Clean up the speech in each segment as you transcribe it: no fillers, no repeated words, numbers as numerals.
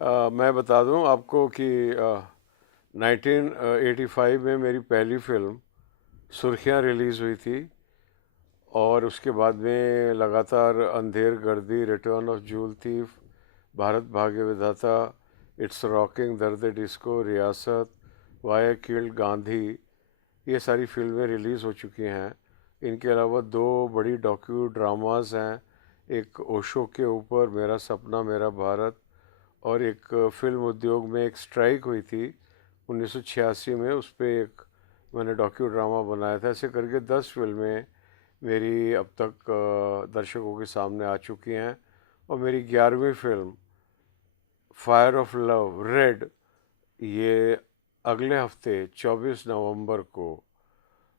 मैं बता दूं आपको कि 1985 में मेरी पहली फिल्म सुर्खियां रिलीज़ हुई थी। और उसके बाद में लगातार अंधेर गर्दी, return of joule thief, Bharat भाग्य विधाता, इट्स रॉकिंग, दर्द डिस्को, रियासत, वाई किल्ड गांधी, ये सारी फिल्में रिलीज़ हो चुकी हैं। इनके अलावा दो बड़ी डॉक्यू ड्रामास हैं, एक ओशो के ऊपर मेरा सपना मेरा भारत, और एक फिल्म उद्योग में एक स्ट्राइक हुई थी 1986 में, उस पर एक मैंने डॉक्यू ड्रामा बनाया था। ऐसे करके 10 फिल्में मेरी अब तक दर्शकों के सामने आ चुकी हैं। और मेरी 11वीं film fire of love red, ये अगले हफ्ते 24 नवंबर को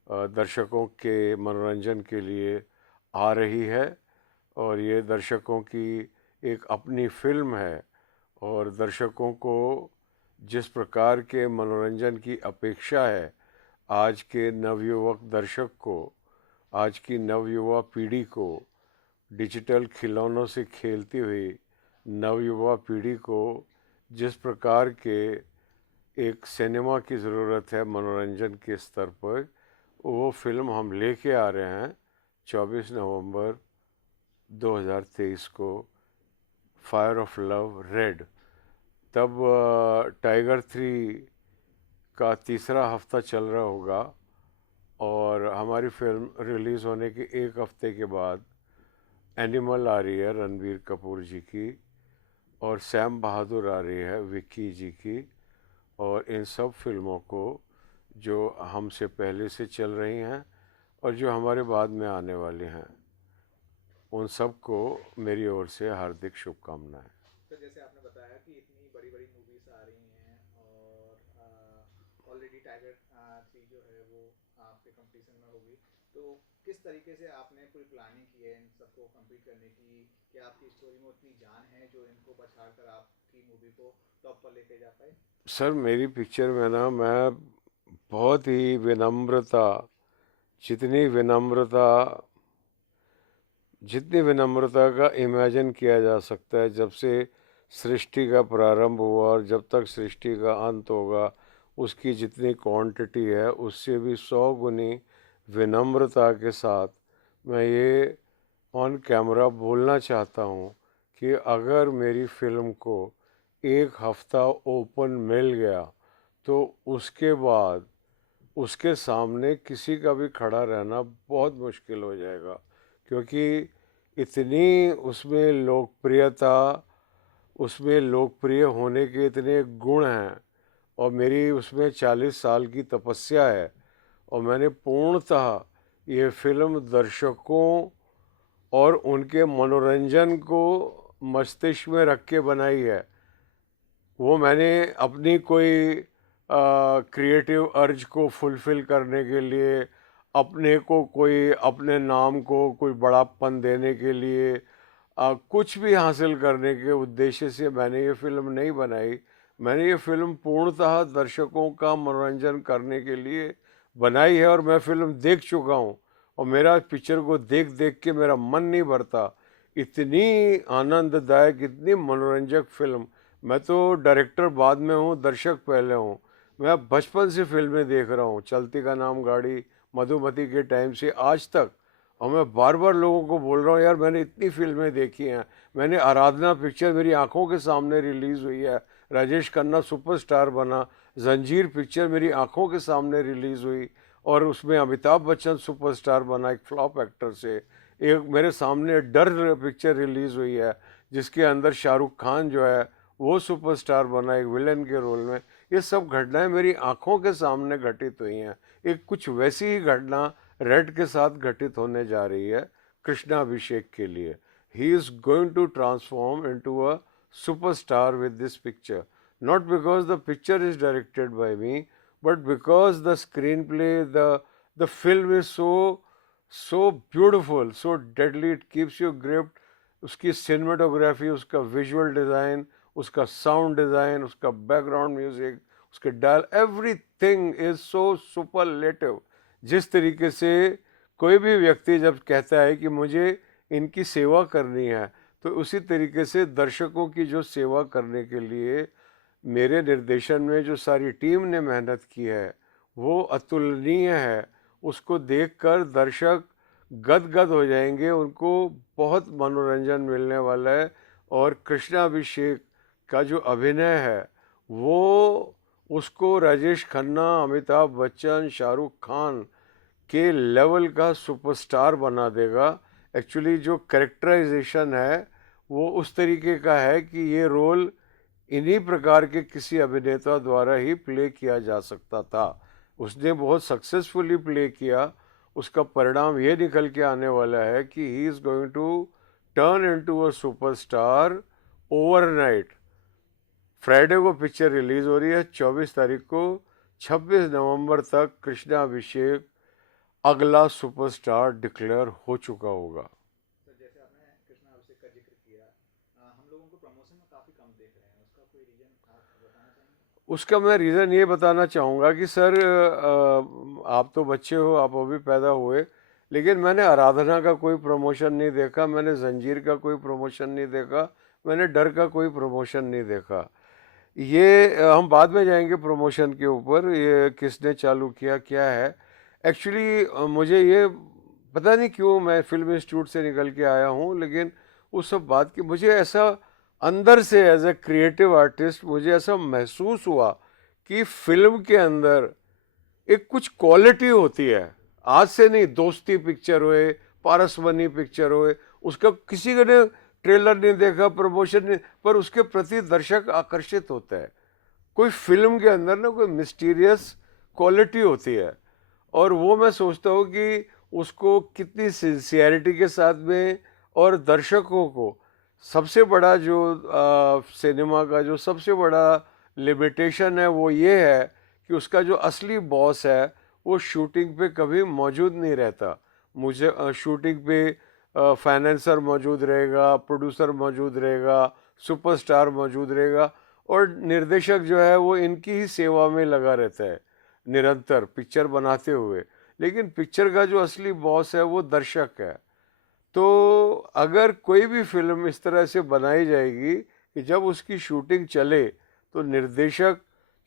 दर्शकों के मनोरंजन के लिए आ रही है। और ये दर्शकों की एक अपनी फिल्म है, और दर्शकों को जिस प्रकार के मनोरंजन की अपेक्षा है, आज के नवयुवक दर्शक को, आज की नवयुवा पीढ़ी को, डिजिटल खिलौनों से खेलती हुई नवयुवा पीढ़ी को जिस प्रकार के एक सिनेमा की ज़रूरत है मनोरंजन के स्तर पर, वो फिल्म हम लेके आ रहे हैं 24 नवंबर 2023 को, फायर ऑफ लव रेड। तब टाइगर 3 का तीसरा हफ्ता चल रहा होगा, और हमारी फिल्म रिलीज़ होने के एक हफ्ते के बाद एनिमल आ रही है रणबीर कपूर जी की, और सैम बहादुर आ रही है विक्की जी की। और इन सब फिल्मों को, जो हमसे पहले से चल रही हैं और जो हमारे बाद में आने वाली हैं, उन सब को मेरी ओर से हार्दिक शुभकामनाएं। तो जैसे आपने बताया कि इतनी बड़ी बड़ी मूवीज आ रही हैं और ऑलरेडी टाइगर 3 जो है वो आपके कंपटीशन में होगी, तो किस तरीके से आपने पूरी प्लानिंग की है इन सबको कंपीट करने की? क्या आपकी स्टोरी में उतनी जान है जो इनको पछाड़ कर आपकी मूवी को टॉप पर लेके जा पाए? सर, मेरी पिक्चर में ना मैं बहुत ही विनम्रता, जितनी विनम्रता जितनी विनम्रता का इमेजिन किया जा सकता है, जब से सृष्टि का प्रारंभ हुआ और जब तक सृष्टि का अंत होगा, उसकी जितनी क्वांटिटी है उससे भी 100 गुनी विनम्रता के साथ मैं ये ऑन कैमरा बोलना चाहता हूँ कि अगर मेरी फिल्म को एक हफ्ता ओपन मिल गया, तो उसके बाद उसके सामने किसी का भी खड़ा रहना बहुत मुश्किल हो जाएगा। क्योंकि इतनी उसमें लोकप्रियता, उसमें लोकप्रिय होने के इतने गुण हैं, और मेरी उसमें 40 साल की तपस्या है, और मैंने पूर्णतः ये फिल्म दर्शकों और उनके मनोरंजन को मस्तिष्क में रख के बनाई है। वो मैंने अपनी कोई क्रिएटिव अर्ज को फुलफ़िल करने के लिए, अपने को कोई, अपने नाम को कोई बड़ापन देने के लिए, कुछ भी हासिल करने के उद्देश्य से मैंने ये फ़िल्म नहीं बनाई। मैंने ये फ़िल्म पूर्णतः दर्शकों का मनोरंजन करने के लिए बनाई है, और मैं फ़िल्म देख चुका हूँ, और मेरा पिक्चर को देख-देख के मेरा मन नहीं भरता। इतनी आनंददायक, इतनी मनोरंजक फ़िल्म। मैं तो डायरेक्टर बाद में हूँ, दर्शक पहले हूँ। मैं बचपन से फ़िल्में देख रहा हूँ, चलती का नाम गाड़ी, मधुमती के टाइम से आज तक। और मैं बार-बार लोगों को बोल रहा हूँ, यार मैंने इतनी फ़िल्में देखी हैं। मैंने आराधना पिक्चर मेरी आँखों के सामने रिलीज़ हुई है, राजेश खन्ना सुपरस्टार बना। ज़ंजीर पिक्चर मेरी आँखों के सामने रिलीज़ हुई, और उसमें अमिताभ बच्चन सुपरस्टार बना एक फ्लॉप एक्टर से। एक मेरे सामने डर पिक्चर रिलीज़ हुई है, जिसके अंदर शाहरुख खान जो है वो सुपरस्टार बना एक विलेन के रोल में। ये सब घटनाएं मेरी आंखों के सामने घटित हुई हैं। एक कुछ वैसी ही घटना रेड के साथ घटित होने जा रही है कृष्णा अभिषेक के लिए। He is going to transform into a superstar with this picture, not because the picture is directed by me, but because the screenplay, the film is so beautiful, so deadly, it keeps you gripped. उसकी cinematography, उसका visual design, उसका sound design, उसका background music, उसके डायल, everything is so superlative. जिस तरीके से कोई भी व्यक्ति जब कहता है कि मुझे इनकी सेवा करनी है, तो उसी तरीके से दर्शकों की जो सेवा करने के लिए मेरे निर्देशन में जो सारी टीम ने मेहनत की है वो अतुलनीय है। उसको देखकर दर्शक गदगद हो जाएंगे, उनको बहुत मनोरंजन मिलने वाला है। और कृष्णाभिषेक का जो अभिनय है वो उसको राजेश खन्ना, अमिताभ बच्चन, शाहरुख खान के लेवल का सुपरस्टार बना देगा। एक्चुअली जो कैरेक्टराइजेशन है वो उस तरीके का है कि ये रोल इन्हीं प्रकार के किसी अभिनेता द्वारा ही प्ले किया जा सकता था। उसने बहुत सक्सेसफुली प्ले किया। उसका परिणाम ये निकल के आने वाला है कि he is going to turn into a superstar overnight. Friday को पिक्चर रिलीज हो रही है 24 तारीख को। 26 नवंबर तक कृष्णाभिषेक अगला सुपरस्टार डिक्लेयर हो चुका होगा। तो जैसे आपने कृष्णा अभिषेक का जिक्र किया, हम लोगों को प्रमोशन में काफ़ी कम देख रहे हैं, उसका कोई रीज़न आप बताना चाहेंगे? उसका मैं रीज़न ये बताना चाहूँगा कि सर आप तो बच्चे हो, आप अभी पैदा हुए, लेकिन मैंने आराधना का कोई प्रमोशन नहीं देखा, मैंने जंजीर का कोई प्रमोशन नहीं देखा, मैंने डर का कोई प्रमोशन नहीं देखा। ये हम बाद में जाएंगे प्रमोशन के ऊपर, ये किसने चालू किया क्या है। एक्चुअली मुझे ये पता नहीं क्यों मैं फिल्म इंस्टीट्यूट से निकल के आया हूँ, लेकिन उस सब बात की मुझे ऐसा अंदर से एज ए क्रिएटिव आर्टिस्ट मुझे ऐसा महसूस हुआ कि फिल्म के अंदर एक कुछ क्वालिटी होती है। आज से नहीं, दोस्ती पिक्चर होए, पारसमनी पिक्चर होए, उसका किसी ने ट्रेलर नहीं देखा, प्रमोशन नहीं, पर उसके प्रति दर्शक आकर्षित होता है। कोई फिल्म के अंदर ना कोई मिस्टीरियस क्वालिटी होती है, और वो मैं सोचता हूँ कि उसको कितनी सिंसियरिटी के साथ में, और दर्शकों को सबसे बड़ा जो सिनेमा का जो सबसे बड़ा लिमिटेशन है वो ये है कि उसका जो असली बॉस है वो शूटिंग पे कभी मौजूद नहीं रहता। मुझे शूटिंग पे फाइनेंसर मौजूद रहेगा, प्रोड्यूसर मौजूद रहेगा, सुपरस्टार मौजूद रहेगा, और निर्देशक जो है वो इनकी ही सेवा में लगा रहता है निरंतर पिक्चर बनाते हुए। लेकिन पिक्चर का जो असली बॉस है वो दर्शक है। तो अगर कोई भी फिल्म इस तरह से बनाई जाएगी कि जब उसकी शूटिंग चले तो निर्देशक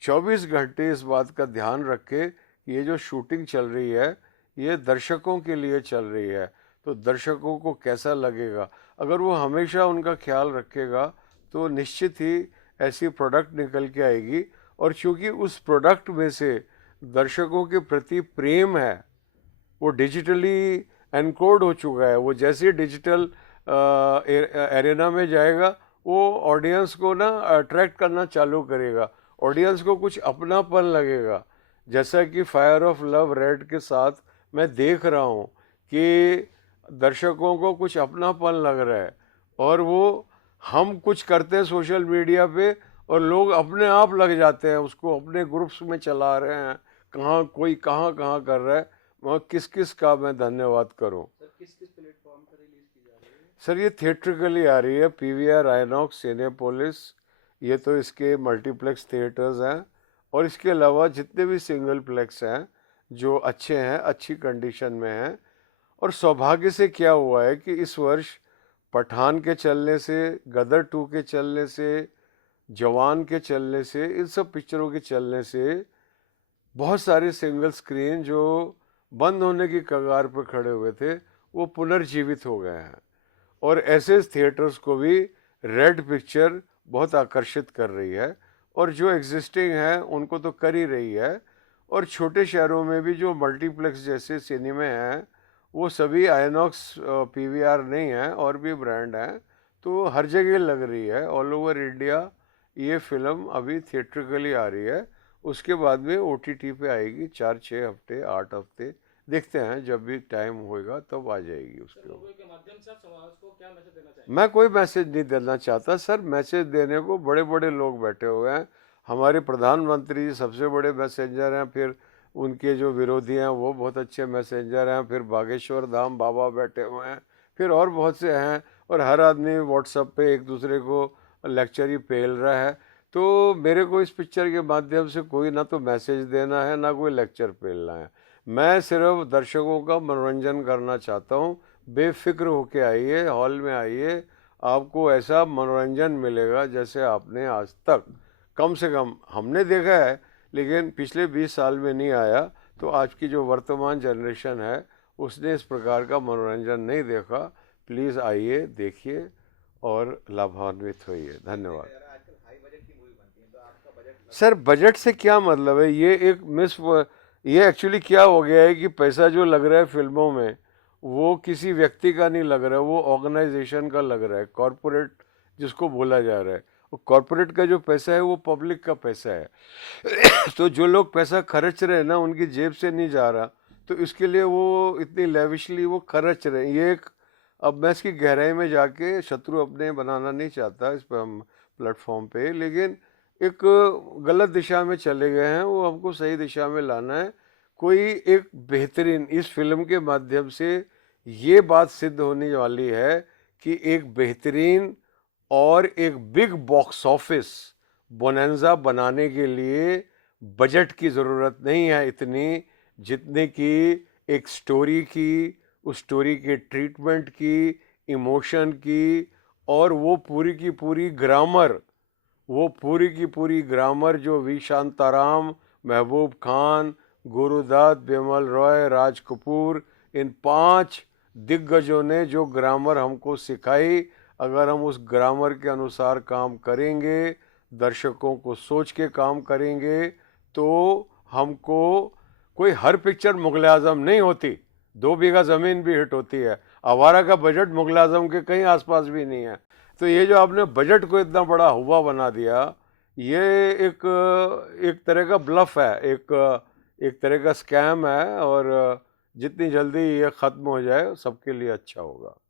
24 घंटे इस बात का ध्यान रखे कि ये जो शूटिंग चल रही है ये दर्शकों के लिए चल रही है, तो दर्शकों को कैसा लगेगा। अगर वो हमेशा उनका ख्याल रखेगा तो निश्चित ही ऐसी प्रोडक्ट निकल के आएगी। और चूँकि उस प्रोडक्ट में से दर्शकों के प्रति प्रेम है, वो डिजिटली एनकोड हो चुका है। वो जैसे डिजिटल एरेना में जाएगा वो ऑडियंस को ना अट्रैक्ट करना चालू करेगा, ऑडियंस को कुछ अपनापन लगेगा। जैसा कि फायर ऑफ लव रेड के साथ मैं देख रहा हूँ कि दर्शकों को कुछ अपनापन लग रहा है, और वो हम कुछ करते हैं सोशल मीडिया पे और लोग अपने आप लग जाते हैं, उसको अपने ग्रुप्स में चला रहे हैं, कहाँ कोई कहाँ कहाँ कर रहा है। वहाँ किस किस का मैं धन्यवाद करूं। सर किस किस प्लेटफॉर्म पर रिलीज की जा रही है? सर ये थिएट्रिकली आ रही है, पीवीआर, आइनॉक्स, सिनेपोलिस, ये तो इसके मल्टीप्लेक्स थिएटर्स हैं। और इसके अलावा जितने भी सिंगल प्लेक्स हैं जो अच्छे हैं, अच्छी कंडीशन में हैं। और सौभाग्य से क्या हुआ है कि इस वर्ष पठान के चलने से, गदर 2 के चलने से, जवान के चलने से, इन सब पिक्चरों के चलने से बहुत सारे सिंगल स्क्रीन जो बंद होने की कगार पर खड़े हुए थे वो पुनर्जीवित हो गए हैं। और ऐसे थिएटर्स को भी रेड पिक्चर बहुत आकर्षित कर रही है, और जो एग्जिस्टिंग है उनको तो कर ही रही है। और छोटे शहरों में भी जो मल्टीप्लेक्स जैसे सिनेमे हैं वो सभी आइनॉक्स पीवीआर नहीं हैं, और भी ब्रांड हैं, तो हर जगह लग रही है ऑल ओवर इंडिया। ये फिल्म अभी थिएट्रिकली आ रही है, उसके बाद में ओटीटी पे आएगी 4-6 हफ्ते 8 हफ्ते, देखते हैं जब भी टाइम होएगा तब आ जाएगी उसके ऊपर। लोगों के माध्यम से आप समाज को क्या मैसेज देना चाहेंगे? मैं कोई मैसेज नहीं देना चाहता सर, मैसेज देने को बड़े बड़े लोग बैठे हुए हैं। हमारे प्रधानमंत्री जी सबसे बड़े मैसेंजर हैं, फिर उनके जो विरोधी हैं वो बहुत अच्छे मैसेंजर हैं, फिर बागेश्वर धाम बाबा बैठे हुए हैं, फिर और बहुत से हैं। और हर आदमी व्हाट्सएप पे एक दूसरे को लेक्चर ही पेल रहा है। तो मेरे को इस पिक्चर के माध्यम से कोई ना तो मैसेज देना है ना कोई लेक्चर पेलना है। मैं सिर्फ दर्शकों का मनोरंजन करना चाहता हूँ। बेफिक्र होके आइए, हॉल में आइए, आपको ऐसा मनोरंजन मिलेगा जैसे आपने आज तक, कम से कम हमने देखा है, लेकिन पिछले 20 साल में नहीं आया। तो आज की जो वर्तमान जनरेशन है उसने इस प्रकार का मनोरंजन नहीं देखा। प्लीज़ आइए, देखिए और लाभान्वित होइए। धन्यवाद। यार आजकल हाई बजट की मूवी बनती है, तो आपका बजट सर बजट से क्या मतलब है? ये एक ये एक्चुअली क्या हो गया है कि पैसा जो लग रहा है फिल्मों में वो किसी व्यक्ति का नहीं लग रहा है, वो ऑर्गेनाइजेशन का लग रहा है, कॉरपोरेट जिसको बोला जा रहा है। वो कॉरपोरेट का जो पैसा है वो पब्लिक का पैसा है। तो जो लोग पैसा खर्च रहे हैं ना, उनकी जेब से नहीं जा रहा, तो इसके लिए वो इतनी लेविशली वो खर्च रहे हैं। ये एक, अब मैं इसकी गहराई में जाके शत्रु अपने बनाना नहीं चाहता इस पर हम प्लेटफॉर्म पे, लेकिन एक गलत दिशा में चले गए हैं, वो हमको सही दिशा में लाना है। कोई एक बेहतरीन, इस फिल्म के माध्यम से ये बात सिद्ध होने वाली है कि एक बेहतरीन और एक बिग बॉक्स ऑफिस बोनेंजा बनाने के लिए बजट की ज़रूरत नहीं है इतनी, जितने की एक स्टोरी की, उस स्टोरी के ट्रीटमेंट की, इमोशन की, और वो पूरी की पूरी ग्रामर, वो पूरी की पूरी ग्रामर जो वी शांताराम, महबूब खान, गुरुदत्त, बिमल रॉय, राज कपूर, इन 5 दिग्गजों ने जो ग्रामर हमको सिखाई, अगर हम उस ग्रामर के अनुसार काम करेंगे, दर्शकों को सोच के काम करेंगे, तो हमको कोई हर पिक्चर मुगल आजम नहीं होती, 2 बीघा ज़मीन भी हिट होती है। आवारा का बजट मुगल आजम के कहीं आसपास भी नहीं है। तो ये जो आपने बजट को इतना बड़ा हुआ बना दिया, ये एक एक तरह का ब्लफ है, एक तरह का स्कैम है, और जितनी जल्दी ये ख़त्म हो जाए सबके लिए अच्छा होगा।